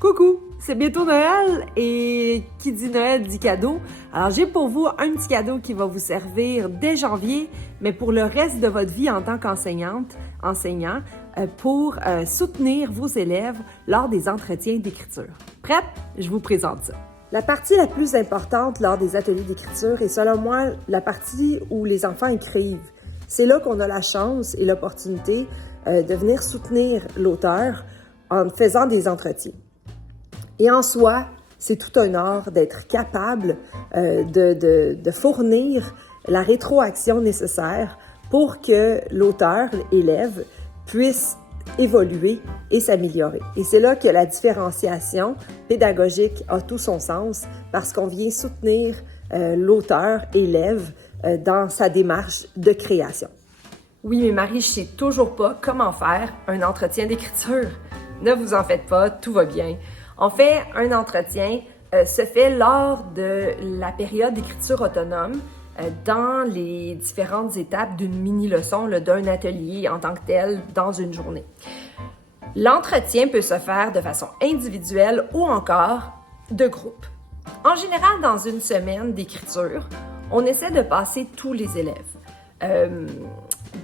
Coucou, c'est bientôt Noël et qui dit Noël dit cadeau. Alors j'ai pour vous un petit cadeau qui va vous servir dès janvier, mais pour le reste de votre vie en tant enseignant, pour soutenir vos élèves lors des entretiens d'écriture. Prête? Je vous présente ça. La partie la plus importante lors des ateliers d'écriture est selon moi la partie où les enfants écrivent. C'est là qu'on a la chance et l'opportunité de venir soutenir l'auteur en faisant des entretiens. Et en soi, c'est tout un art d'être capable de fournir la rétroaction nécessaire pour que l'auteur, l'élève, puisse évoluer et s'améliorer. Et c'est là que la différenciation pédagogique a tout son sens parce qu'on vient soutenir l'auteur, élève, dans sa démarche de création. Oui, mais Marie, je sais toujours pas comment faire un entretien d'écriture. Ne vous en faites pas, tout va bien. En fait, un entretien se fait lors de la période d'écriture autonome dans les différentes étapes d'une mini-leçon, d'un atelier en tant que tel dans une journée. L'entretien peut se faire de façon individuelle ou encore de groupe. En général, dans une semaine d'écriture, on essaie de passer tous les élèves.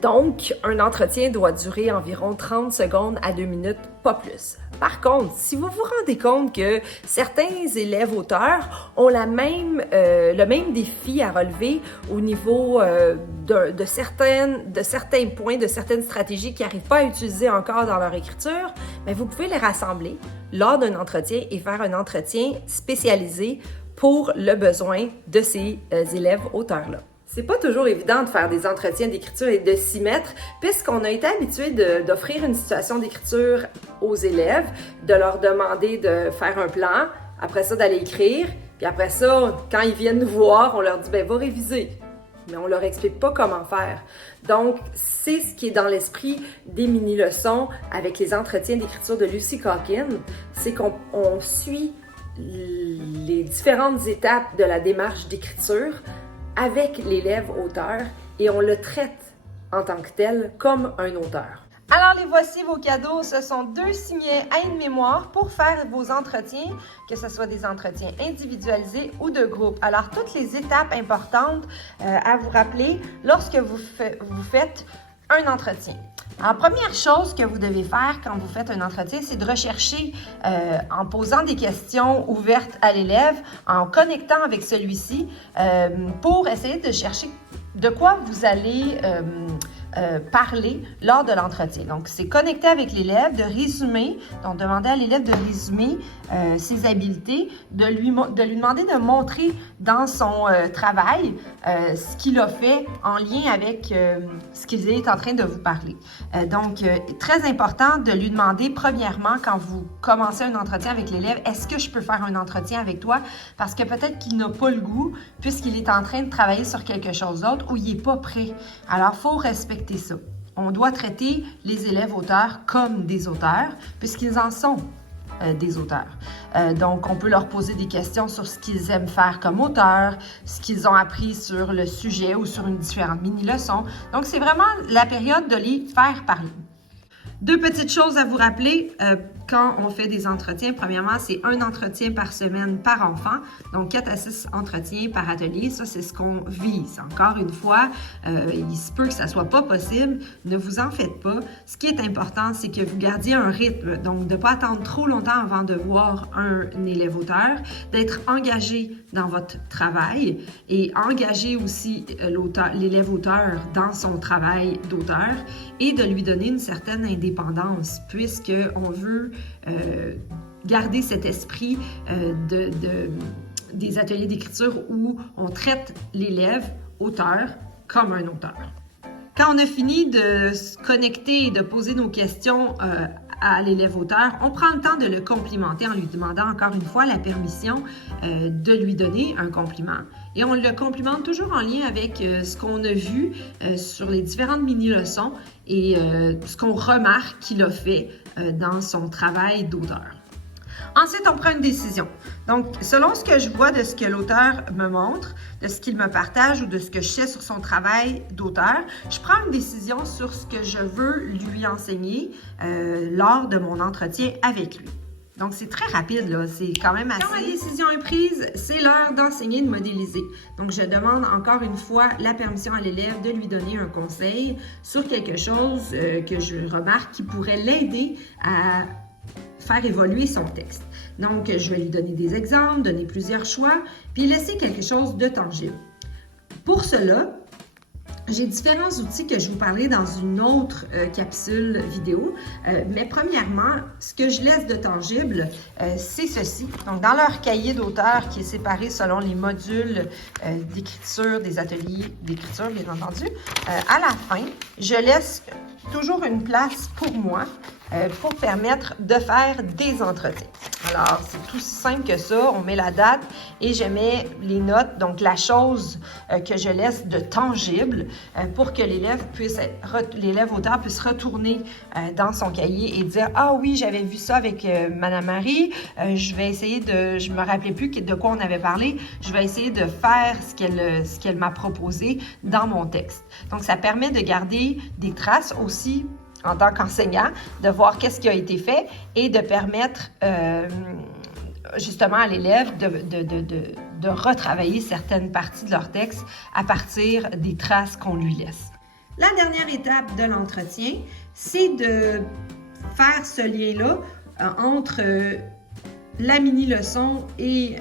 Donc, un entretien doit durer environ 30 secondes à 2 minutes, pas plus. Par contre, si vous vous rendez compte que certains élèves auteurs ont le même défi à relever au niveau de certains points, de certaines stratégies qu'ils n'arrivent pas à utiliser encore dans leur écriture, bien, vous pouvez les rassembler lors d'un entretien et faire un entretien spécialisé pour le besoin de ces élèves auteurs-là. C'est pas toujours évident de faire des entretiens d'écriture et de s'y mettre puisqu'on a été habitué d'offrir une situation d'écriture aux élèves, de leur demander de faire un plan, après ça d'aller écrire, puis après ça, quand ils viennent nous voir, on leur dit « ben va réviser ». Mais on leur explique pas comment faire. Donc, c'est ce qui est dans l'esprit des mini-leçons avec les entretiens d'écriture de Lucy Calkin, c'est qu'on suit les différentes étapes de la démarche d'écriture avec l'élève auteur et on le traite en tant que tel comme un auteur. Alors les voici vos cadeaux, ce sont 2 signets aide-mémoire pour faire vos entretiens, que ce soit des entretiens individualisés ou de groupe. Alors toutes les étapes importantes à vous rappeler lorsque vous faites un entretien. Alors, première chose que vous devez faire quand vous faites un entretien, c'est de rechercher en posant des questions ouvertes à l'élève, en connectant avec celui-ci pour essayer de chercher de quoi vous allez parler lors de l'entretien. Donc, c'est connecter avec l'élève, de résumer, donc demander à l'élève de résumer ses habiletés, de lui demander de montrer dans son travail ce qu'il a fait en lien avec ce qu'il est en train de vous parler. Donc, très important de lui demander, premièrement, quand vous commencez un entretien avec l'élève, est-ce que je peux faire un entretien avec toi? Parce que peut-être qu'il n'a pas le goût, puisqu'il est en train de travailler sur quelque chose d'autre ou il n'est pas prêt. Alors, il faut respecter ça. On doit traiter les élèves auteurs comme des auteurs, puisqu'ils en sont des auteurs. Donc, on peut leur poser des questions sur ce qu'ils aiment faire comme auteurs, ce qu'ils ont appris sur le sujet ou sur une différente mini-leçon. Donc, c'est vraiment la période de les faire parler. 2 petites choses à vous rappeler quand on fait des entretiens. Premièrement, c'est 1 entretien par semaine par enfant. Donc, 4 à 6 entretiens par atelier. Ça, c'est ce qu'on vise. Encore une fois, il se peut que ça soit pas possible. Ne vous en faites pas. Ce qui est important, c'est que vous gardiez un rythme. Donc, de ne pas attendre trop longtemps avant de voir un élève auteur, d'être engagé dans votre travail et engager aussi l'élève auteur dans son travail d'auteur et de lui donner une certaine indépendance puisqu'on veut garder cet esprit des ateliers d'écriture où on traite l'élève auteur comme un auteur. Quand on a fini de se connecter et de poser nos questions à l'élève auteur, on prend le temps de le complimenter en lui demandant encore une fois la permission de lui donner un compliment. Et on le complimente toujours en lien avec ce qu'on a vu sur les différentes mini-leçons et ce qu'on remarque qu'il a fait dans son travail d'auteur. Ensuite, on prend une décision. Donc, selon ce que je vois de ce que l'auteur me montre, de ce qu'il me partage ou de ce que je sais sur son travail d'auteur, je prends une décision sur ce que je veux lui enseigner lors de mon entretien avec lui. Donc, c'est très rapide, là. C'est quand même assez... Quand ma décision est prise, c'est l'heure d'enseigner, de modéliser. Donc, je demande encore une fois la permission à l'élève de lui donner un conseil sur quelque chose que je remarque qui pourrait l'aider à faire évoluer son texte. Donc, je vais lui donner des exemples, donner plusieurs choix, puis laisser quelque chose de tangible. Pour cela, j'ai différents outils que je vous parlerai dans une autre capsule vidéo. Mais premièrement, ce que je laisse de tangible, c'est ceci. Donc, dans leur cahier d'auteur qui est séparé selon les modules d'écriture, des ateliers d'écriture, bien entendu, à la fin, je laisse toujours une place pour moi pour permettre de faire des entretiens. Alors, c'est tout aussi simple que ça. On met la date et je mets les notes, donc la chose que je laisse de tangible pour que l'élève auteur puisse retourner dans son cahier et dire « Ah oui, j'avais vu ça avec Madame Marie, je vais essayer je me rappelais plus de quoi on avait parlé, je vais essayer de faire ce qu'elle m'a proposé dans mon texte. » Donc, ça permet de garder des traces aussi en tant qu'enseignant, de voir qu'est-ce qui a été fait et de permettre justement à l'élève de retravailler certaines parties de leur texte à partir des traces qu'on lui laisse. La dernière étape de l'entretien, c'est de faire ce lien-là entre la mini-leçon et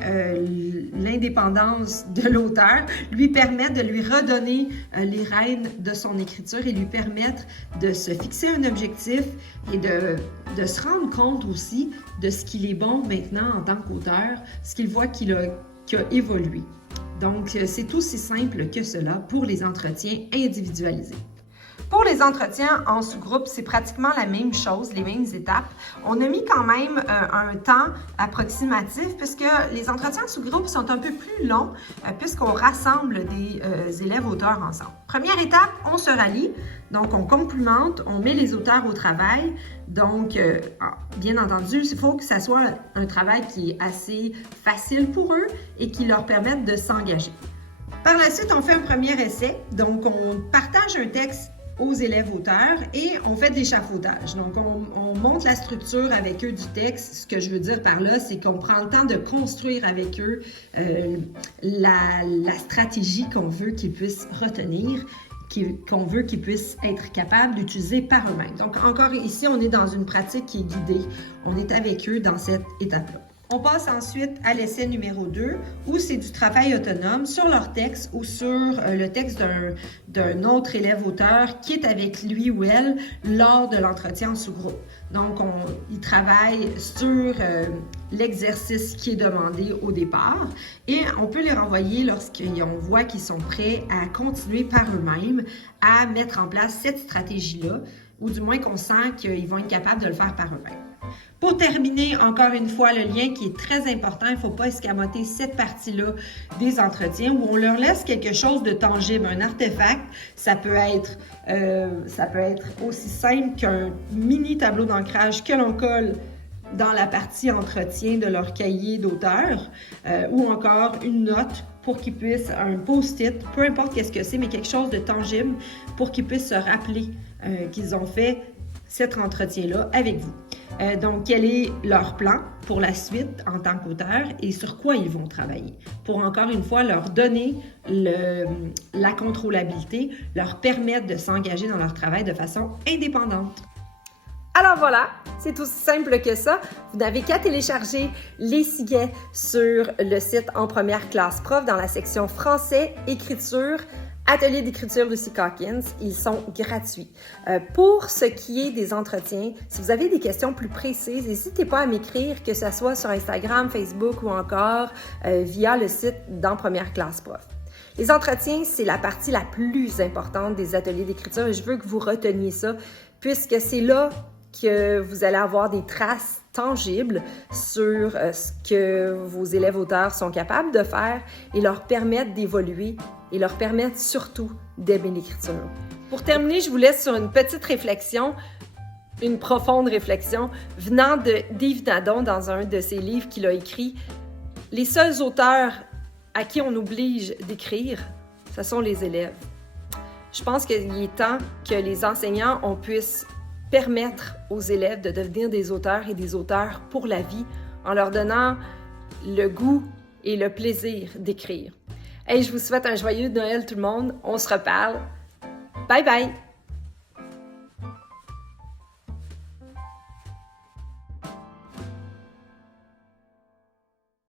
l'indépendance de l'auteur, lui permettre de lui redonner les rênes de son écriture et lui permettre de se fixer un objectif et de se rendre compte aussi de ce qu'il est bon maintenant en tant qu'auteur, ce qu'il voit qu'il a évolué. Donc, c'est aussi simple que cela pour les entretiens individualisés. Pour les entretiens en sous-groupe, c'est pratiquement la même chose, les mêmes étapes. On a mis quand même un temps approximatif puisque les entretiens en sous-groupe sont un peu plus longs puisqu'on rassemble des élèves auteurs ensemble. Première étape, on se rallie, donc on complimente, on met les auteurs au travail. Donc, bien entendu, il faut que ça soit un travail qui est assez facile pour eux et qui leur permette de s'engager. Par la suite, on fait un premier essai, donc on partage un texte aux élèves auteurs et on fait de l'échafaudage. Donc, on monte la structure avec eux du texte. Ce que je veux dire par là, c'est qu'on prend le temps de construire avec eux la stratégie qu'on veut qu'ils puissent retenir, qu'on veut qu'ils puissent être capables d'utiliser par eux-mêmes. Donc, encore ici, on est dans une pratique qui est guidée. On est avec eux dans cette étape-là. On passe ensuite à l'essai numéro 2, où c'est du travail autonome sur leur texte ou sur le texte d'un autre élève auteur qui est avec lui ou elle lors de l'entretien en sous-groupe. Donc, ils travaillent sur l'exercice qui est demandé au départ et on peut les renvoyer lorsqu'on voit qu'ils sont prêts à continuer par eux-mêmes à mettre en place cette stratégie-là, ou du moins qu'on sent qu'ils vont être capables de le faire par eux-mêmes. Pour terminer, encore une fois, le lien qui est très important, il ne faut pas escamoter cette partie-là des entretiens où on leur laisse quelque chose de tangible, un artefact. Ça peut être aussi simple qu'un mini tableau d'ancrage que l'on colle dans la partie entretien de leur cahier d'auteur ou encore une note pour qu'ils puissent, un post-it, peu importe qu'est-ce que c'est, mais quelque chose de tangible pour qu'ils puissent se rappeler qu'ils ont fait cet entretien-là avec vous. Donc, quel est leur plan pour la suite en tant qu'auteur et sur quoi ils vont travailler pour, encore une fois, leur donner la contrôlabilité, leur permettre de s'engager dans leur travail de façon indépendante. Alors voilà, c'est aussi simple que ça. Vous n'avez qu'à télécharger les siglets sur le site En Première Classe Prof dans la section Français, Écriture, Atelier d'écriture Lucy Calkins, ils sont gratuits. Pour ce qui est des entretiens, si vous avez des questions plus précises, n'hésitez pas à m'écrire, que ce soit sur Instagram, Facebook ou encore via le site d'En Première Classe Prof. Les entretiens, c'est la partie la plus importante des ateliers d'écriture et je veux que vous reteniez ça puisque c'est là que vous allez avoir des traces tangibles sur ce que vos élèves auteurs sont capables de faire et leur permettre d'évoluer et leur permettre surtout d'aimer l'écriture. Pour terminer, je vous laisse sur une petite réflexion, une profonde réflexion venant de Dave Nadon dans un de ses livres qu'il a écrit. Les seuls auteurs à qui on oblige d'écrire, ce sont les élèves. Je pense qu'il est temps que les enseignants, on puisse permettre aux élèves de devenir des auteurs et des auteurs pour la vie en leur donnant le goût et le plaisir d'écrire. Hey, je vous souhaite un joyeux Noël tout le monde. On se reparle. Bye bye!